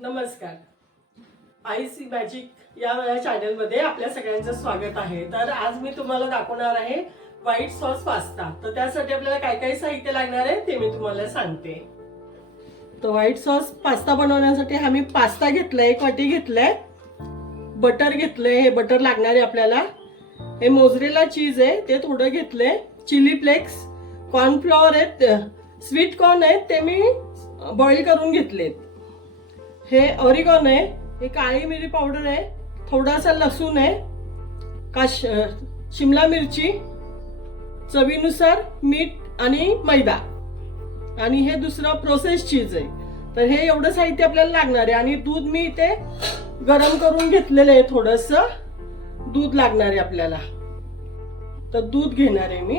नमस्कार. आईसी मॅजिक या चॅनलमध्ये आपल्या सगळ्यांचं स्वागत आहे. तर आज मी तुम्हाला दाखवणार आहे व्हाईट सॉस पास्ता. तर त्यासाठी आपल्याला काय काय साहित्य लागणार आहे ते मी तुम्हाला सांगते. तर व्हाईट सॉस पास्ता बनवण्यासाठी आम्ही पास्ता घेतलाय, 1 वाटी घेतलाय, बटर घेतलंय, हे बटर लागणार आहे आपल्याला. हे मोझरेला चीज आहे ते थोडं घेतलंय, चिली फ्लेक्स, कॉर्नफ्लॉवर आहेत, स्वीट कॉर्न आहेत ते मी बॉईल करून घेतलेत. हे ऑरिगॉन आहे, हे काळी मिरी पावडर आहे, थोडासा लसूण आहे, शिमला मिरची, चवीनुसार मीठ आणि मैदा, आणि हे दुसरं प्रोसेस चीज आहे. तर हे एवढं साहित्य आपल्याला लागणार आहे. आणि दूध मी इथे गरम करून घेतलेलं आहे, थोडंसं दूध लागणार आहे आपल्याला. तर दूध घेणार आहे मी.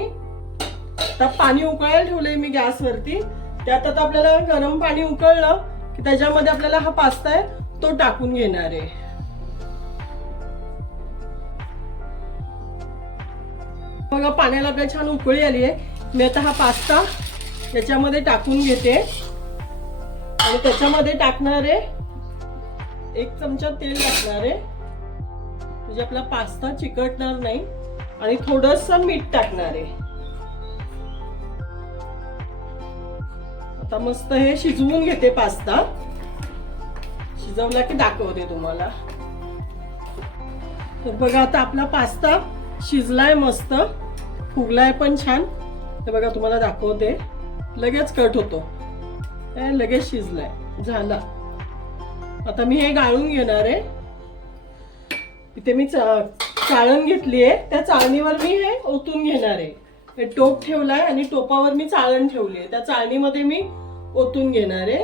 आता पाणी उकळायला ठेवलंय मी गॅसवरती. त्यात आता आपल्याला गरम पाणी उकळलं की त्याच्यामध्ये आपल्याला हा पास्ता आहे तो टाकून घेणार आहे. बघा पाण्याला आपल्या छान उकळी आली आहे. मी आता हा पास्ता याच्यामध्ये टाकून घेते आणि त्याच्यामध्ये टाकणार आहे 1 चमचा तेल टाकणार आहे, म्हणजे आपला पास्ता चिकटणार नाही. आणि थोडंसं मीठ टाकणार आहे. आता मस्त हे शिजवून घेते पास्ता. शिजवला की दाखवते तुम्हाला. तर बघा आता आपला पास्ता शिजलाय, मस्त फुगलाय पण छान. हे बघा तुम्हाला दाखवते, लगेच कट होतो, लगेच शिजलाय, झाला. आता मी हे गाळून घेणार आहे. इथे मी चाळण घेतली आहे, त्या चाळणीवर मी हे ओतून घेणार आहे. हे टोप ठेवलाय आणि टोपावर मी चाळण ठेवली आहे, त्या चाळणीमध्ये मी ओतून घेणार आहे.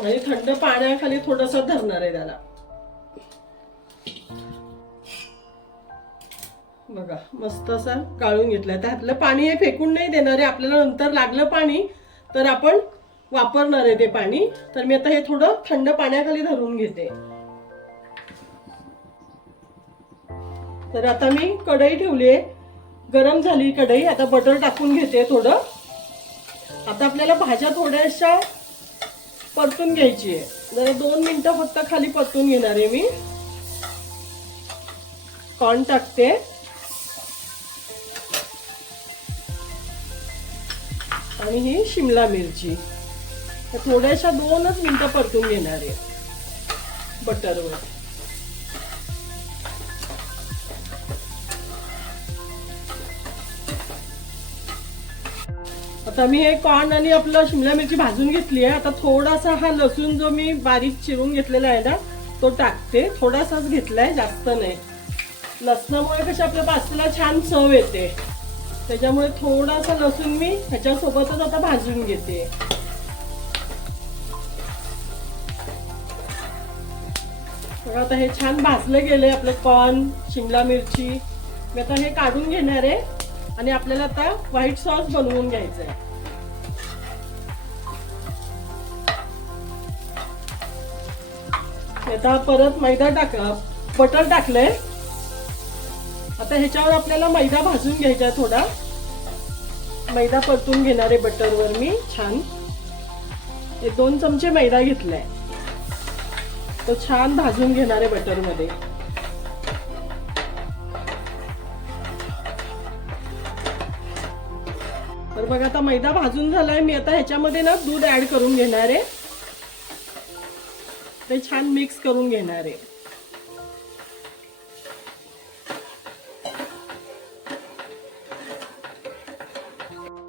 आणि थंड पाण्याखाली थोडंसं धरणार आहे त्याला. बघा मस्त असा गाळून घेतलाय. त्यातलं पाणी हे फेकून नाही देणार आहे, आपल्याला नंतर लागलं पाणी तर आपण वापरणार आहे ते पाणी. तर मी आता हे थोडं थंड पाण्याखाली धरून घेते. तर आता मी कढई ठेवली आहे, गरम झाली कढई. आता बटर टाकून घेते थोडं. आता आपल्याला भाज्या थोड्याशा परतून घ्यायची आहे, जरा 2 मिनिटं फक्त खाली परतून घेणार आहे मी. कॉर्न टाकते आणि ही शिमला मिरची थोड्याशा 2च मिनिटं परतून घेणार आहे बटरवर. आता मी हे कॉर्न आणि आपलं शिमला मिरची भाजून घेतली आहे. आता थोडासा हा लसूण जो मी बारीक चिरून घेतलेला आहे ना तो टाकते. थोडासाच घेतलाय, जास्त नाही. लसणामुळे कशी आपल्या पास्त्याला छान चव येते, त्याच्यामुळे थोडासा लसूण मी ह्याच्यासोबतच आता भाजून घेते. आता हे छान भाजलं गेले आपलं कॉर्न, शिमला मिरची. मी आता हे काढून घेणार आहे आणि आपल्याला आता व्हाईट सॉस बनवून घ्यायचा आहे. आता परत मैदा बटर टाकलंय. आता ह्याच्यावर आपल्याला मैदा भाजून घ्यायचा आहे. थोडा मैदा परतून घेणार आहे बटरवर मी छान. 2 चमचे मैदा घेतलाय, तो छान भाजून घेणार आहे बटरमध्ये. तर बघा आता मैदा भाजून झालाय. मी आता ह्याच्यामध्ये ना दूध ऍड करून घेणार आहे, ते छान मिक्स करून घेणार आहे.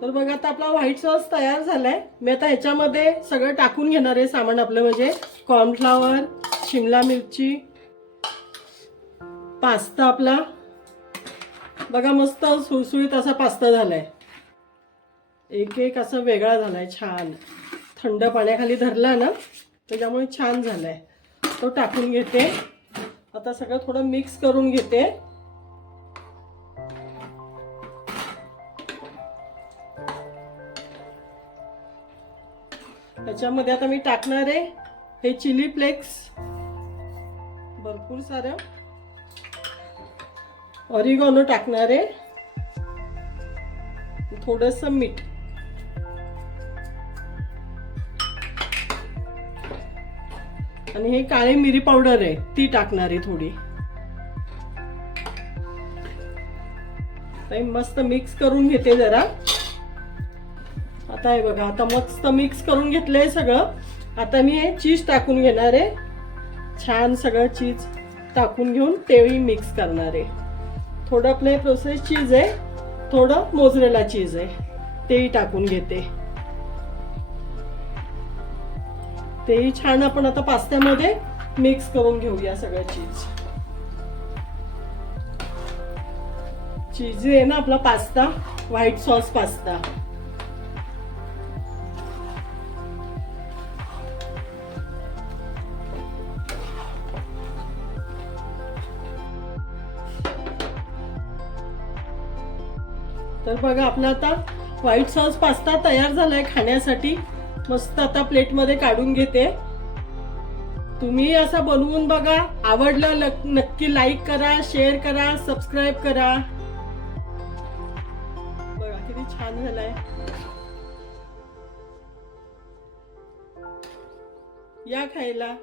तर बघा आता आपला व्हाईट सॉस तयार झालाय. मी आता ह्याच्यामध्ये सगळं टाकून घेणार आहे सामान आपलं, म्हणजे कॉर्नफ्लॉवर, शिमला मिरची, पास्ता आपला. बघा मस्त सुळसुळीत असा पास्ता झालाय, एक असा वेगळा झालाय छान. थंड पाण्याखाली धरला ना त्याच्यामुळे छान झालाय. तो टाकून घेते. आता सगळं थोडं मिक्स करून घेते. त्याच्यामध्ये आता मी टाकणार आहे हे चिली फ्लेक्स भरपूर सारं, ऑरिगॅनो टाकणार आहे, थोडंसं मीठ. आणि हे काळी मिरी पावडर आहे ती टाकणार आहे थोडी. मस्त मिक्स करून घेते जरा. आता हे बघा, आता मस्त मिक्स करून घेतलंय सगळं. आता मी हे चीज टाकून घेणार आहे. छान सगळं चीज टाकून घेऊन तेही मिक्स करणार आहे. थोडं आपलं प्रोसेस चीज आहे, थोडं मोझरेला चीज आहे, तेही टाकून घेते. तेही छान आपण आता पास्त्यामध्ये मिक्स करून घेऊया सगळं चीज. चीज आहे ना आपला पास्ता, व्हाईट सॉस पास्ता. तर बघा आपला आता व्हाईट सॉस पास्ता तयार झालाय खाण्यासाठी. मस्त आता प्लेटमध्ये काढून घेते. तुम्ही असा बनवून बघा. आवडला नक्की लाईक करा, शेअर करा, सबस्क्राईब करा. बघा किती छान झालाय. या खायला.